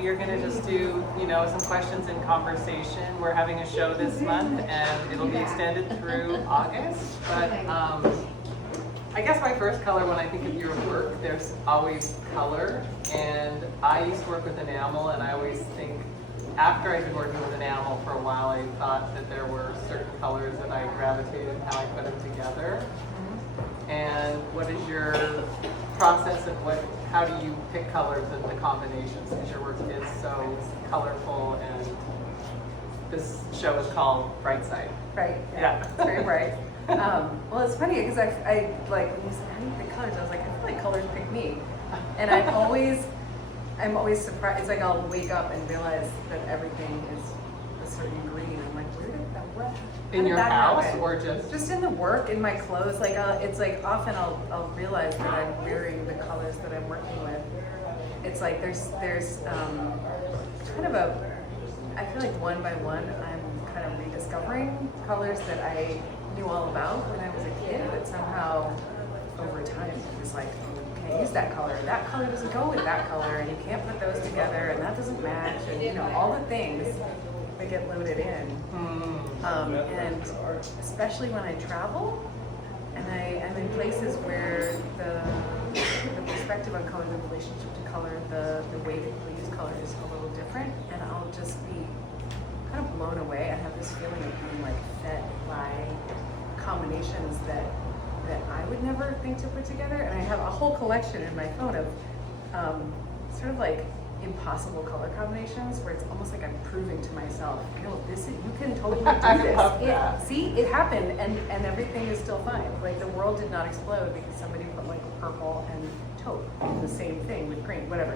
we are going to just do, some questions and conversation. We're having a show this month, and it'll be extended through August. But I guess my first color, when I think of your work, there's always color. And I used to work with enamel, and I always think, after I've been working with enamel for a while, I thought that there were certain colors that I gravitated how I put them together. And what is your process of how do you pick colors and the combinations? Because your work is so colorful, and this show is called Brightside. Right. Yeah. It's very bright. Well, it's funny because I like when you said how do you pick colors, I was like, I feel like colors pick me, and I'm always surprised. It's like I'll wake up and realize that everything is a certain green. I'm like, where did that what? In your house happen? or just in the work, in my clothes? Like it's like often I'll realize that I'm wearing the colors that I'm working with. It's like there's kind of I feel like one by one I'm kind of rediscovering colors that I knew all about when I was a kid, but somehow over time it was like, you can't use that color doesn't go with that color, and you can't put those together, and that doesn't match, and all the things that get loaded in. And especially when I travel and I'm in places where the perspective on color, the relationship to color, the way that people use color is a little different, and I'll just be kind of blown away. I have this feeling of being like fed by combinations that I would never think to put together, and I have a whole collection in my phone of sort of like impossible color combinations where it's almost like I'm proving to myself, you can totally do this. See, it happened, and everything is still fine. Like the world did not explode because somebody put like purple and taupe, the same thing with green, whatever.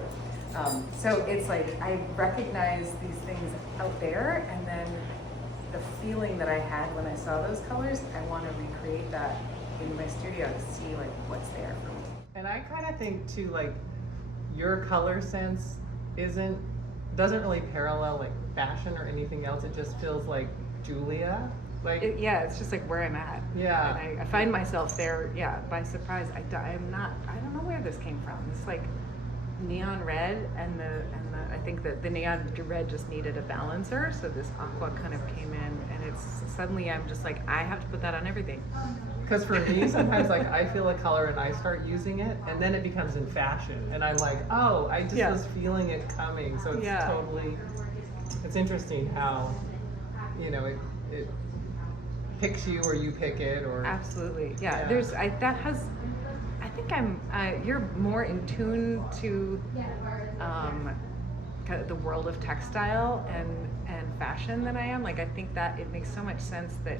So it's like I recognize these things out there, and then the feeling that I had when I saw those colors, I want to recreate that in my studio to see like what's there for me. And I kind of think too, like your color sense doesn't really parallel like fashion or anything else. It just feels like Julia. Like it's just like where I'm at. Yeah. And I find myself there, by surprise. I don't know where this came from. It's like neon red, and I think that the neon red just needed a balancer, so this aqua kind of came in, and it's suddenly I'm just like, I have to put that on everything. Because for me, sometimes like I feel a color and I start using it, and then it becomes in fashion, and I'm like, oh, I just was feeling it coming. So it's totally, it's interesting how, it picks you or you pick it, or absolutely, I think you're more in tune to kind of the world of textile and fashion than I am. Like I think that it makes so much sense that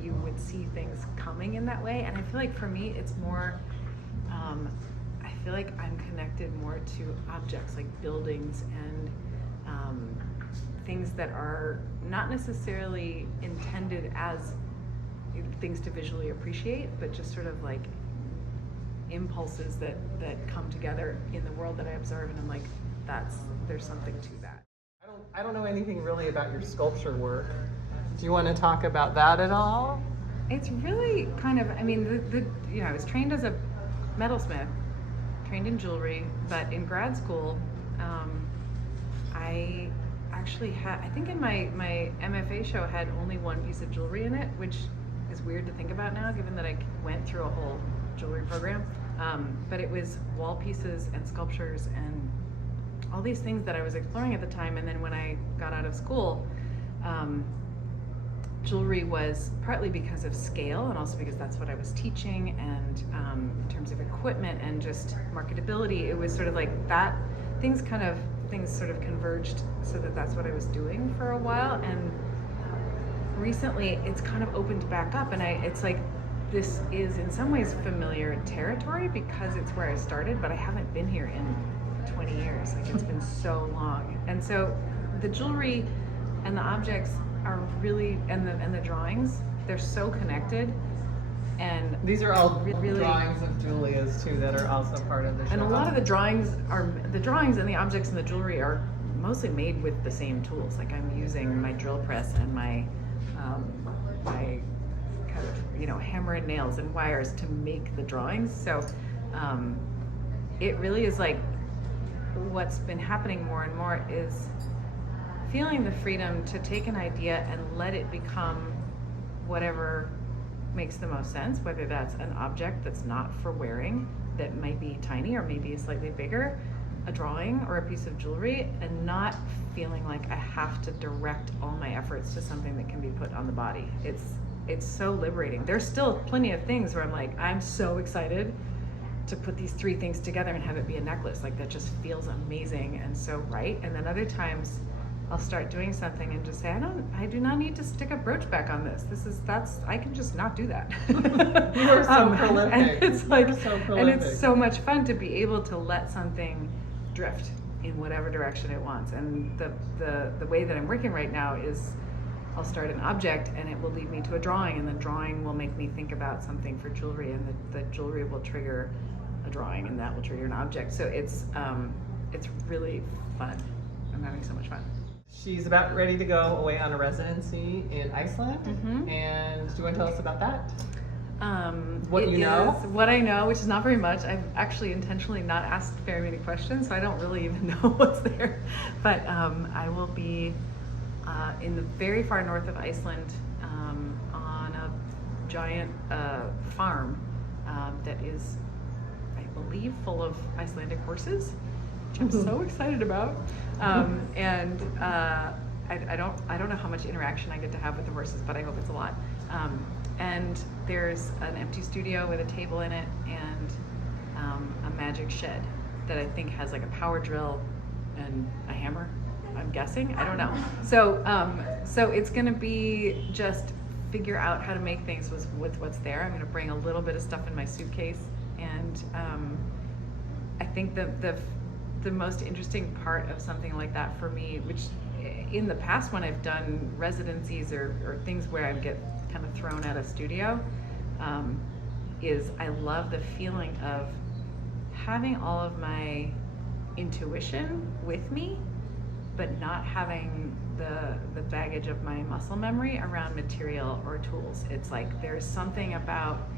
you would see things coming in that way, and I feel like for me it's more I feel like I'm connected more to objects like buildings and things that are not necessarily intended as things to visually appreciate, but just sort of like impulses that come together in the world that I observe, and I'm like, there's something to that. I don't know anything really about your sculpture work. Do you want to talk about that at all? It's really kind of, I mean, I was trained as a metalsmith, trained in jewelry, but in grad school, I actually had, I think in my MFA show had only one piece of jewelry in it, which is weird to think about now, given that I went through a whole jewelry program. But it was wall pieces and sculptures and all these things that I was exploring at the time. And then when I got out of school, jewelry was partly because of scale, and also because that's what I was teaching, and in terms of equipment and just marketability, it was sort of like that things sort of converged, so that's what I was doing for a while. And recently it's kind of opened back up, and it's like this is in some ways familiar territory because it's where I started, but I haven't been here in 20 years. Like it's been so long. And so the jewelry and the objects are really, and the drawings, they're so connected. And these are all really drawings of Julia's too that are also part of the show. And a lot of the drawings and the objects and the jewelry are mostly made with the same tools. Like I'm using my drill press and my kind of, hammer and nails and wires to make the drawings. So it really is like what's been happening more and more is feeling the freedom to take an idea and let it become whatever makes the most sense, whether that's an object that's not for wearing, that might be tiny or maybe slightly bigger, a drawing or a piece of jewelry, and not feeling like I have to direct all my efforts to something that can be put on the body. It's so liberating. There's still plenty of things where I'm like, I'm so excited to put these 3 things together and have it be a necklace. Like, that just feels amazing and so right. And then other times I'll start doing something and just say, I do not need to stick a brooch back on this. I can just not do that. You are so prolific. And it's like, so and it's so much fun to be able to let something drift in whatever direction it wants. And the way that I'm working right now is I'll start an object and it will lead me to a drawing, and the drawing will make me think about something for jewelry, and the jewelry will trigger a drawing, and that will trigger an object. So it's really fun. I'm having so much fun. She's about ready to go away on a residency in Iceland. Mm-hmm. And do you want to tell us about that? What you know? What I know, which is not very much. I've actually intentionally not asked very many questions, so I don't really even know what's there. But I will be in the very far north of Iceland on a giant farm that is, I believe, full of Icelandic horses, which I'm so excited about. And I don't know how much interaction I get to have with the horses, but I hope it's a lot. And there's an empty studio with a table in it and a magic shed that I think has like a power drill and a hammer, I'm guessing. I don't know. So it's going to be just figure out how to make things with what's there. I'm going to bring a little bit of stuff in my suitcase, and I think the most interesting part of something like that for me, which in the past when I've done residencies or things where I get kind of thrown at a studio, is I love the feeling of having all of my intuition with me, but not having the baggage of my muscle memory around material or tools. It's like there's something about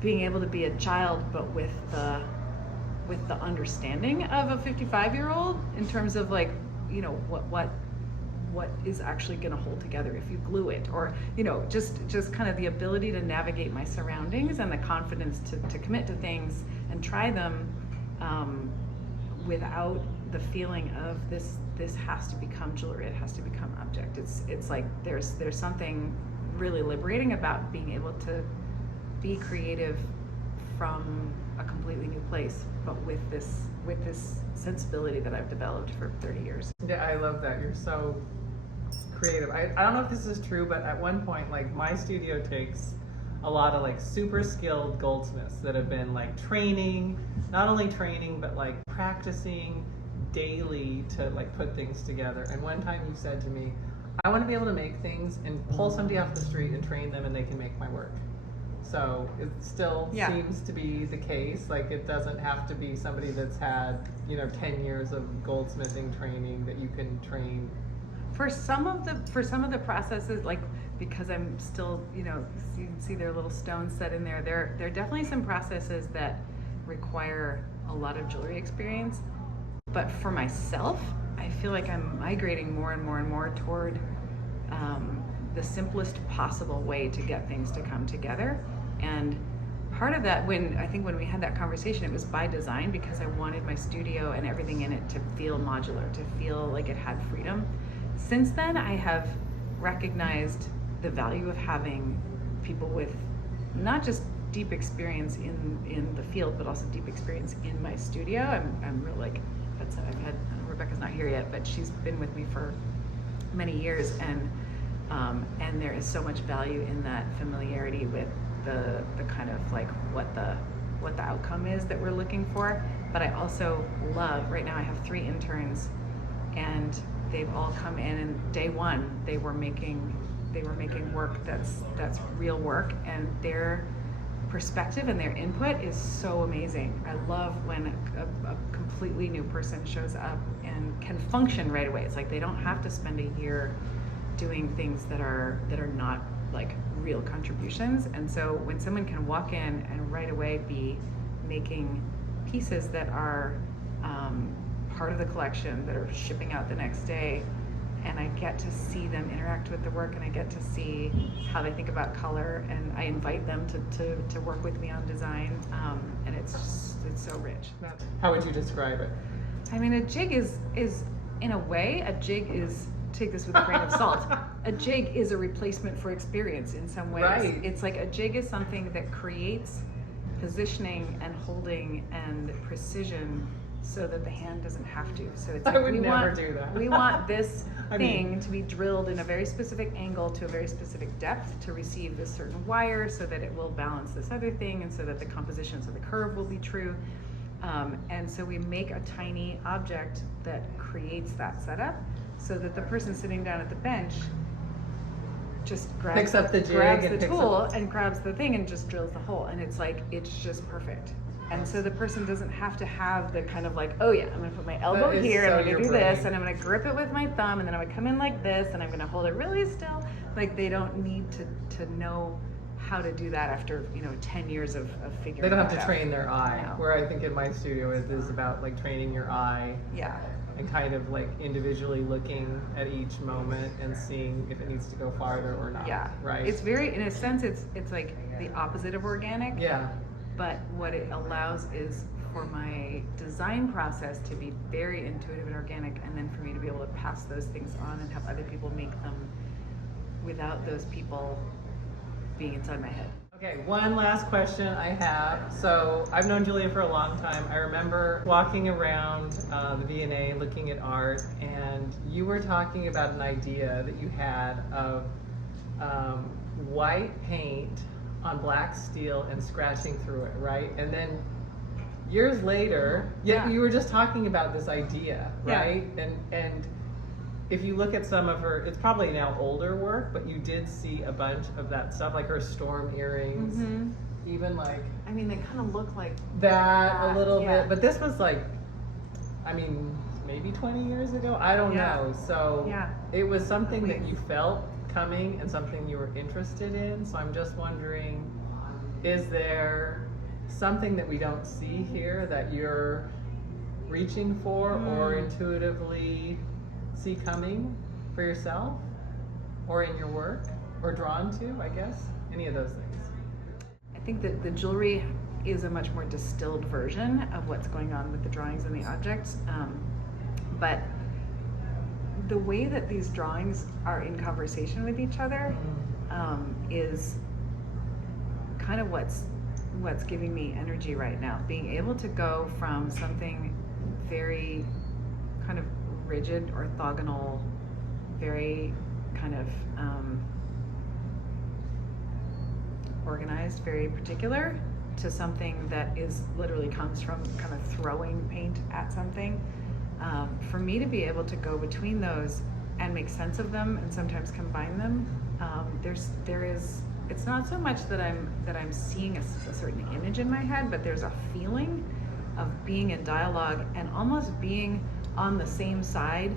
being able to be a child, but with the understanding of a 55-year-old in terms of like, you know, what is actually going to hold together if you glue it, or, you know, just kind of the ability to navigate my surroundings and the confidence to commit to things and try them without the feeling of this has to become jewelry, it has to become object. It's like there's something really liberating about being able to be creative from a completely new place, but with this sensibility that I've developed for 30 years. Yeah, I love that. You're so creative. I don't know if this is true, but at one point, like, my studio takes a lot of like super skilled goldsmiths that have been like not only training, but like practicing daily to like put things together. And one time you said to me, I want to be able to make things and pull somebody off the street and train them and they can make my work. So it still seems to be the case. Like, it doesn't have to be somebody that's had, 10 years of goldsmithing training that you can train. For some of the processes, like, because I'm still, you can see there are little stones set in there. There are definitely some processes that require a lot of jewelry experience. But for myself, I feel like I'm migrating more and more and more toward the simplest possible way to get things to come together. And part of that, when we had that conversation, it was by design, because I wanted my studio and everything in it to feel modular, to feel like it had freedom. Since then, I have recognized the value of having people with not just deep experience in the field, but also deep experience in my studio. I'm real like, Rebecca's not here yet, but she's been with me for many years, and there is so much value in that familiarity with the kind of like what the outcome is that we're looking for. But I also love, right now I have 3 interns, and they've all come in, and day one they were making work that's real work, and their perspective and their input is so amazing. I love when a completely new person shows up and can function right away. It's like they don't have to spend a year doing things that are not like real contributions. And so when someone can walk in and right away be making pieces that are part of the collection that are shipping out the next day, and I get to see them interact with the work, and I get to see how they think about color, and I invite them to work with me on design, and it's so rich. How would you describe it? I mean, a jig is in a way, a jig is, take this with a grain of salt, a jig is a replacement for experience in some ways. Right. It's like a jig is something that creates positioning and holding and precision so that the hand doesn't have to. So it's like I would never do that. We want this thing to be drilled in a very specific angle to a very specific depth to receive this certain wire so that it will balance this other thing, and so that the compositions of the curve will be true. And so we make a tiny object that creates that setup so that the person sitting down at the bench just Picks up the jig grabs and the picks tool up- and grabs the thing and just drills the hole. And it's like, it's just perfect. And so the person doesn't have to have the kind of like, oh yeah, I'm gonna put my elbow That is here, so I'm gonna your do brain. this, and I'm gonna grip it with my thumb, and then I'm gonna come in like this, and I'm gonna hold it really still. Like, they don't need to know how to do that after, 10 years of figuring They don't have that to out. train their eye. No. Where I think in my studio it is about like training your eye Yeah. and kind of like individually looking at each moment and seeing if it needs to go farther or not. Yeah. Right. It's very, in a sense, it's like the opposite of organic. Yeah. But what it allows is for my design process to be very intuitive and organic, and then for me to be able to pass those things on and have other people make them without those people being inside my head. Okay, one last question I have. So I've known Julia for a long time. I remember walking around the V&A looking at art, and you were talking about an idea that you had of white paint on black steel and scratching through it, right? And then years later, Yeah. you were just talking about this idea, Yeah. right? And if you look at some of her, it's probably now older work, but you did see a bunch of that stuff, like her storm earrings, Mm-hmm. even like I mean, they kind of look like that a little yeah. bit. But this was like, I mean, maybe 20 years ago? I don't Yeah. know. So Yeah. it was something At that you felt coming and something you were interested in. So I'm just wondering, is there something that we don't see here that you're reaching for or intuitively see coming for yourself or in your work or drawn to, I guess? Any of those things. I think that the jewelry is a much more distilled version of what's going on with the drawings and the objects. But the way that these drawings are in conversation with each other is kind of what's giving me energy right now. Being able to go from something very kind of rigid, orthogonal, very kind of organized, very particular, to something that is literally comes from kind of throwing paint at something. For me to be able to go between those and make sense of them and sometimes combine them, it's not so much that I'm seeing a certain image in my head, but there's a feeling of being in dialogue and almost being on the same side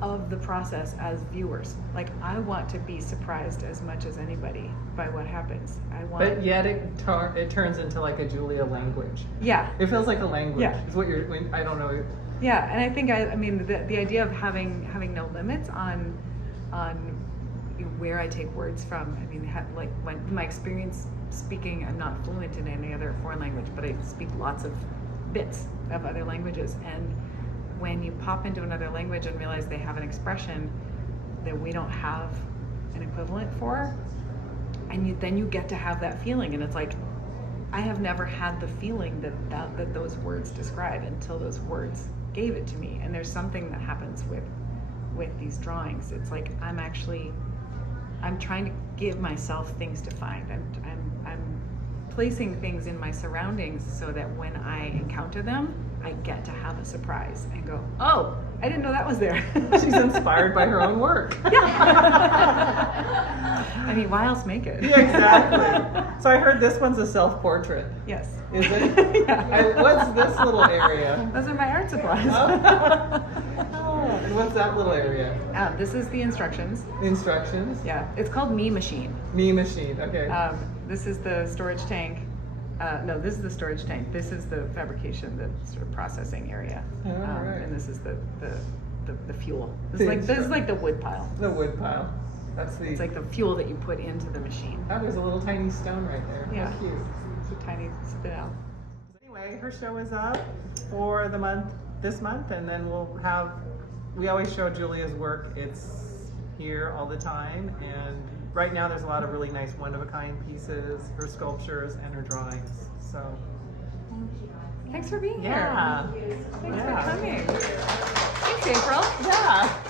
of the process as viewers. Like, I want to be surprised as much as anybody by what happens. But yet it turns into like a Julia language. Yeah. It feels like a language. Yeah. Is what I don't know. Yeah, and I think I mean the idea of having no limits on where I take words from. I mean, like when my experience speaking, I'm not fluent in any other foreign language, but I speak lots of bits of other languages. And when you pop into another language and realize they have an expression that we don't have an equivalent for, and then you get to have that feeling, and it's like, I have never had the feeling that those words describe until those words gave it to me. And there's something that happens with these drawings. It's like I'm trying to give myself things to find. I'm placing things in my surroundings so that when I encounter them, I get to have a surprise and go, oh, I didn't know that was there. She's inspired by her own work. I mean, why else make it? Yeah, exactly. So I heard this one's a self-portrait. Yes. Is it? Yeah. What's this little area? Those are my art supplies. Oh, and what's that little area? This is the instructions. Instructions? Yeah, it's called Me Machine. Me machine, okay. This is the storage tank. No, this is the storage tank. This is the fabrication, the sort of processing area. Oh, right. And this is the fuel. This The is like the wood pile. The wood pile. That's the. It's like the fuel that you put into the machine. Oh, there's a little tiny stone right there. Yeah. How cute. It's a tiny spit out. Anyway, her show is up for the month, this month, and then we always show Julia's work. It's here all the time, and right now there's a lot of really nice one-of-a-kind pieces, her sculptures, and her drawings. So, Thanks for being yeah. here. Thanks Yeah. for coming. Thanks, April. Yeah.